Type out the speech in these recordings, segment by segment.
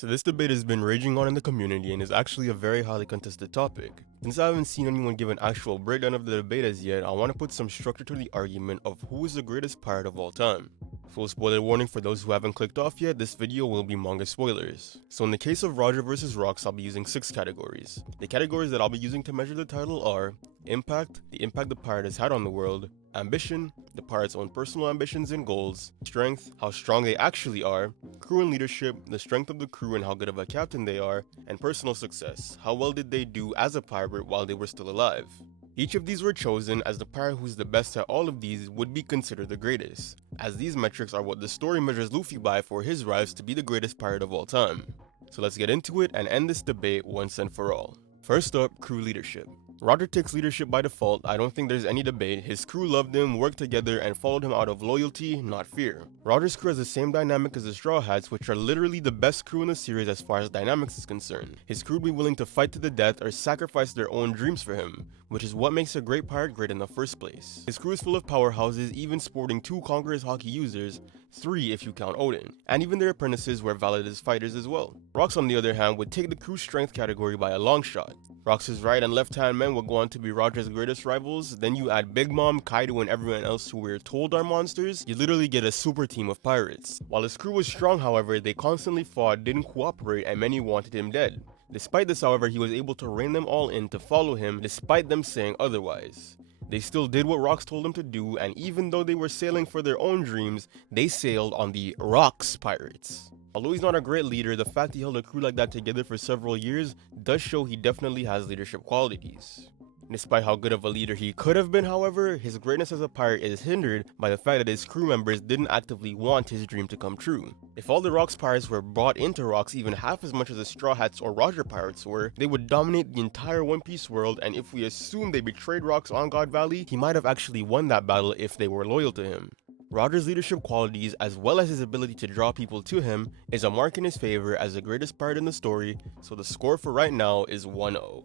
So this debate has been raging on in the community and is actually a very highly contested topic. Since I haven't seen anyone give an actual breakdown of the debate as yet, I want to put some structure to the argument of who is the greatest pirate of all time. Full spoiler warning for those who haven't clicked off yet, this video will be manga spoilers. So in the case of Roger vs. Rocks, I'll be using 6 categories. The categories that I'll be using to measure the title are impact, the impact the pirate has had on the world; ambition, the pirate's own personal ambitions and goals; strength, how strong they actually are; crew and leadership, the strength of the crew and how good of a captain they are; and personal success, how well did they do as a pirate while they were still alive. Each of these were chosen as the pirate who's the best at all of these would be considered the greatest, as these metrics are what the story measures Luffy by for his rise to be the greatest pirate of all time. So let's get into it and end this debate once and for all. First up, crew leadership. Roger takes leadership by default. I don't think there's any debate. His crew loved him, worked together, and followed him out of loyalty, not fear. Roger's crew has the same dynamic as the Straw Hats, which are literally the best crew in the series as far as dynamics is concerned. His crew would be willing to fight to the death or sacrifice their own dreams for him, which is what makes a great pirate great in the first place. His crew is full of powerhouses, even sporting 2 Conqueror's Hockey users, 3 if you count Odin, and even their apprentices were valid as fighters as well. Rocks, on the other hand, would take the crew strength category by a long shot. Rocks' right and left hand men would go on to be Roger's greatest rivals. Then you add Big Mom, Kaido, and everyone else who we're told are monsters, you literally get a super team of pirates. While his crew was strong, however, they constantly fought, didn't cooperate, and many wanted him dead. Despite this, however, he was able to rein them all in to follow him despite them saying otherwise. They still did what Rocks told them to do, and even though they were sailing for their own dreams, they sailed on the Rocks Pirates. Although he's not a great leader, the fact he held a crew like that together for several years does show he definitely has leadership qualities. Despite how good of a leader he could have been, however, his greatness as a pirate is hindered by the fact that his crew members didn't actively want his dream to come true. If all the Rocks pirates were brought into Rocks even half as much as the Straw Hats or Roger pirates were, they would dominate the entire One Piece world, and if we assume they betrayed Rocks on God Valley, he might have actually won that battle if they were loyal to him. Roger's leadership qualities, as well as his ability to draw people to him, is a mark in his favor as the greatest pirate in the story, so the score for right now is 1-0.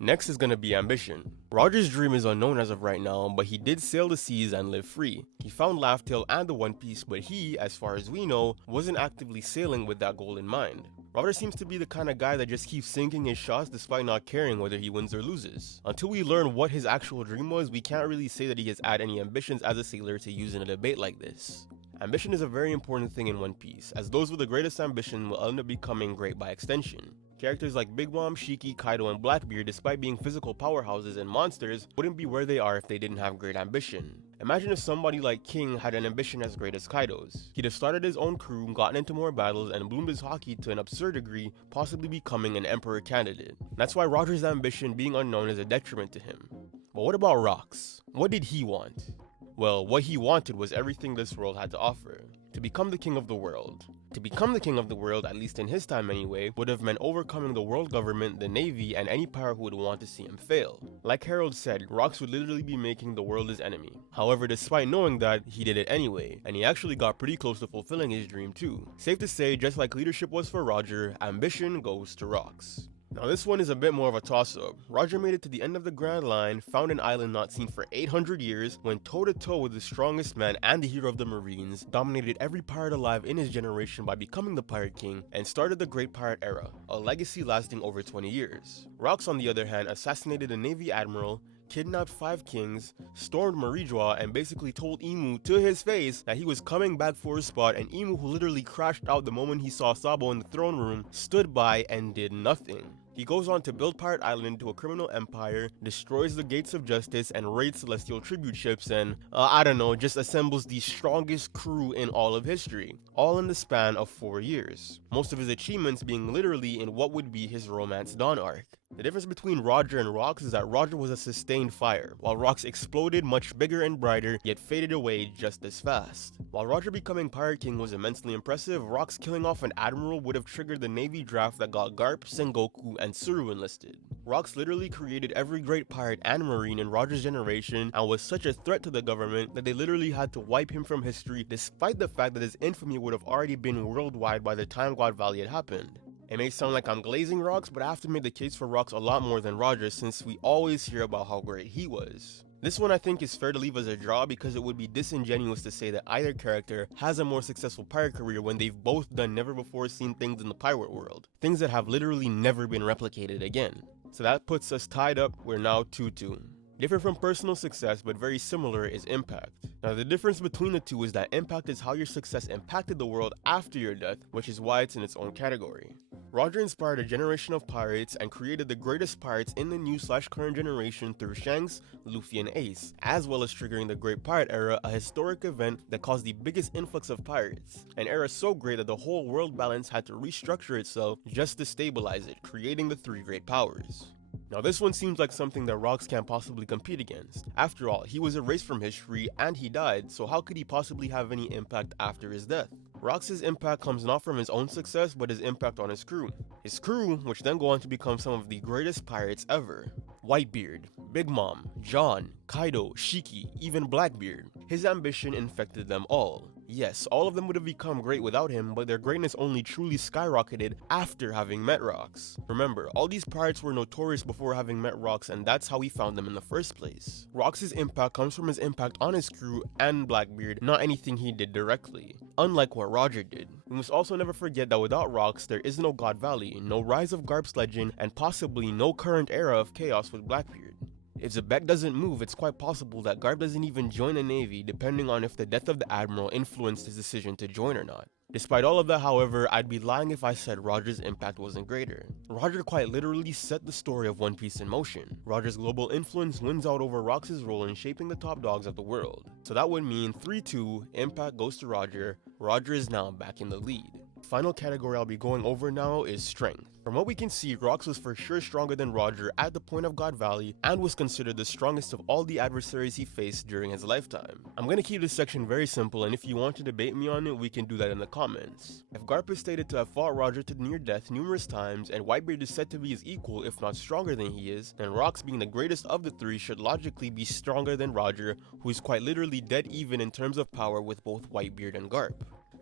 Next is going to be ambition. Roger's dream is unknown as of right now, but he did sail the seas and live free. He found Laugh Tale and the One Piece, but he, as far as we know, wasn't actively sailing with that goal in mind. Roger seems to be the kind of guy that just keeps sinking his shots despite not caring whether he wins or loses. Until we learn what his actual dream was, we can't really say that he has had any ambitions as a sailor to use in a debate like this. Ambition is a very important thing in One Piece, as those with the greatest ambition will end up becoming great by extension. Characters like Big Mom, Shiki, Kaido, and Blackbeard, despite being physical powerhouses and monsters, wouldn't be where they are if they didn't have great ambition. Imagine if somebody like King had an ambition as great as Kaido's. He'd have started his own crew, gotten into more battles, and bloomed his hockey to an absurd degree, possibly becoming an emperor candidate. That's why Roger's ambition being unknown is a detriment to him. But what about Rocks? What did he want? Well, what he wanted was everything this world had to offer. To become the king of the world. To become the king of the world, at least in his time anyway, would have meant overcoming the world government, the navy, and any pirate who would want to see him fail. Like Harold said, Rocks would literally be making the world his enemy. However, despite knowing that, he did it anyway, and he actually got pretty close to fulfilling his dream too. Safe to say, just like leadership was for Roger, ambition goes to Rocks. Now this one is a bit more of a toss-up. Roger made it to the end of the Grand Line, found an island not seen for 800 years, went toe-to-toe with the strongest man and the hero of the Marines, dominated every pirate alive in his generation by becoming the Pirate King, and started the Great Pirate Era, a legacy lasting over 20 years. Rocks, on the other hand, assassinated a Navy Admiral, kidnapped 5 kings, stormed Marijois, and basically told Imu to his face that he was coming back for his spot, and Imu, who literally crashed out the moment he saw Sabo in the throne room, stood by and did nothing. He goes on to build Pirate Island into a criminal empire, destroys the Gates of Justice, and raids celestial tribute ships, and, I don't know, just assembles the strongest crew in all of history, all in the span of 4 years. Most of his achievements being literally in what would be his Romance Dawn arc. The difference between Roger and Rocks is that Roger was a sustained fire, while Rocks exploded much bigger and brighter, yet faded away just as fast. While Roger becoming Pirate King was immensely impressive, Rocks killing off an admiral would have triggered the Navy draft that got Garp, Sengoku, and Tsuru enlisted. Rocks literally created every great pirate and marine in Roger's generation, and was such a threat to the government that they literally had to wipe him from history, despite the fact that his infamy would have already been worldwide by the time God Valley had happened. It may sound like I'm glazing Rocks, but I have to make the case for Rocks a lot more than Roger, since we always hear about how great he was. This one I think is fair to leave as a draw because it would be disingenuous to say that either character has a more successful pirate career when they've both done never before seen things in the pirate world, things that have literally never been replicated again. So that puts us tied up, we're now 2-2. Different from personal success but very similar is impact. Now the difference between the two is that impact is how your success impacted the world after your death, which is why it's in its own category. Roger inspired a generation of pirates and created the greatest pirates in the new/current generation through Shanks, Luffy, and Ace, as well as triggering the Great Pirate Era, a historic event that caused the biggest influx of pirates. An era so great that the whole world balance had to restructure itself just to stabilize it, creating the three great powers. Now this one seems like something that Rox can't possibly compete against. After all, he was erased from history and he died, so how could he possibly have any impact after his death? Rox's impact comes not from his own success, but his impact on his crew. His crew, which then go on to become some of the greatest pirates ever. Whitebeard, Big Mom, John, Kaido, Shiki, even Blackbeard. His ambition infected them all. Yes, all of them would have become great without him, but their greatness only truly skyrocketed after having met Rox. Remember, all these pirates were notorious before having met Rox, and that's how he found them in the first place. Rox's impact comes from his impact on his crew and Blackbeard, not anything he did directly, unlike what Roger did. We must also never forget that without Rox, there is no God Valley, no rise of Garp's legend, and possibly no current era of chaos with Blackbeard. If Xebec doesn't move, it's quite possible that Garp doesn't even join the Navy, depending on if the death of the Admiral influenced his decision to join or not. Despite all of that, however, I'd be lying if I said Roger's impact wasn't greater. Roger quite literally set the story of One Piece in motion. Roger's global influence wins out over Rox's role in shaping the top dogs of the world. So that would mean 3-2, impact goes to Roger. Roger is now back in the lead. Final category I'll be going over now is strength. From what we can see, Rox was for sure stronger than Roger at the point of God Valley and was considered the strongest of all the adversaries he faced during his lifetime. I'm going to keep this section very simple, and if you want to debate me on it, we can do that in the comments. If Garp is stated to have fought Roger to near death numerous times and Whitebeard is said to be his equal if not stronger than he is, then Rox, being the greatest of the three, should logically be stronger than Roger, who is quite literally dead even in terms of power with both Whitebeard and Garp.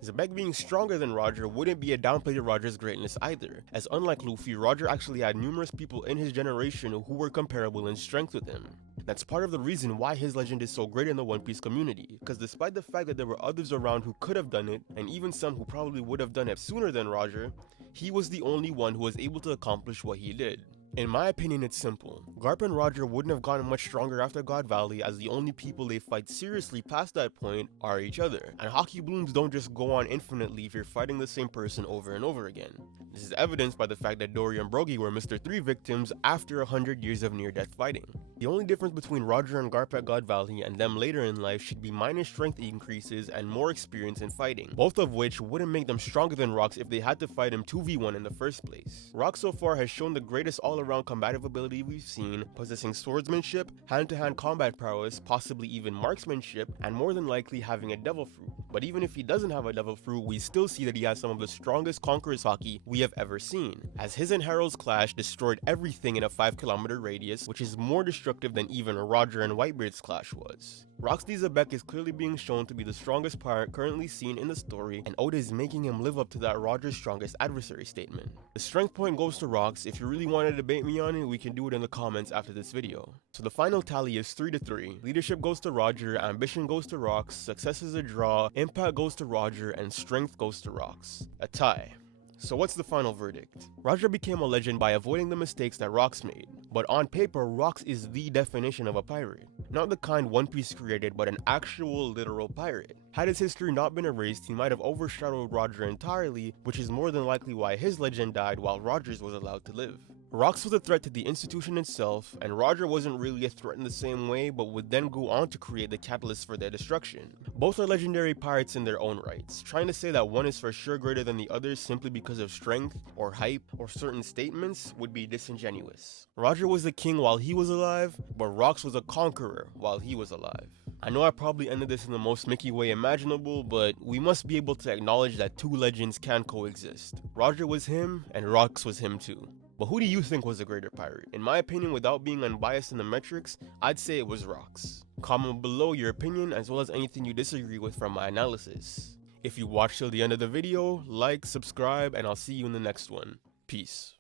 Xebec being stronger than Roger wouldn't be a downplay to Roger's greatness either, as unlike Luffy, Roger actually had numerous people in his generation who were comparable in strength with him. That's part of the reason why his legend is so great in the One Piece community, because despite the fact that there were others around who could have done it, and even some who probably would have done it sooner than Roger, he was the only one who was able to accomplish what he did. In my opinion, it's simple. Garp and Roger wouldn't have gotten much stronger after God Valley, as the only people they fight seriously past that point are each other. And hockey blooms don't just go on infinitely if you're fighting the same person over and over again. This is evidenced by the fact that Dory and Brogy were Mr. 3 victims after 100 years of near-death fighting. The only difference between Roger and Garp at God Valley and them later in life should be minor strength increases and more experience in fighting, both of which wouldn't make them stronger than Rox if they had to fight him 2v1 in the first place. Rox so far has shown the greatest all-around combative ability we've seen, possessing swordsmanship, hand-to-hand combat prowess, possibly even marksmanship, and more than likely having a devil fruit. But even if he doesn't have a devil fruit, we still see that he has some of the strongest conqueror's haki we have ever seen, as his and Harold's clash destroyed everything in a 5-kilometer radius, which is more destructive than even Roger and Whitebeard's clash was. Rox D. Xebec is clearly being shown to be the strongest pirate currently seen in the story, and Oda is making him live up to that Roger's strongest adversary statement. The strength point goes to Rox. If you really want to debate me on it, we can do it in the comments after this video. So the final tally is 3-3. Leadership goes to Roger, ambition goes to Rox, success is a draw, impact goes to Roger, and strength goes to Rox. A tie. So what's the final verdict? Roger became a legend by avoiding the mistakes that Rox made, but on paper, Rox is the definition of a pirate. Not the kind One Piece created, but an actual literal pirate. Had his history not been erased, he might have overshadowed Roger entirely, which is more than likely why his legend died while Roger's was allowed to live. Rox was a threat to the institution itself, and Roger wasn't really a threat in the same way, but would then go on to create the catalyst for their destruction. Both are legendary pirates in their own rights. Trying to say that one is for sure greater than the other simply because of strength, or hype, or certain statements would be disingenuous. Roger was the king while he was alive, but Rox was a conqueror while he was alive. I know I probably ended this in the most Mickey way imaginable, but we must be able to acknowledge that two legends can coexist. Roger was him, and Rox was him too. But who do you think was a greater pirate? In my opinion, without being unbiased in the metrics, I'd say it was Rox. Comment below your opinion as well as anything you disagree with from my analysis. If you watched till the end of the video, like, subscribe, and I'll see you in the next one. Peace.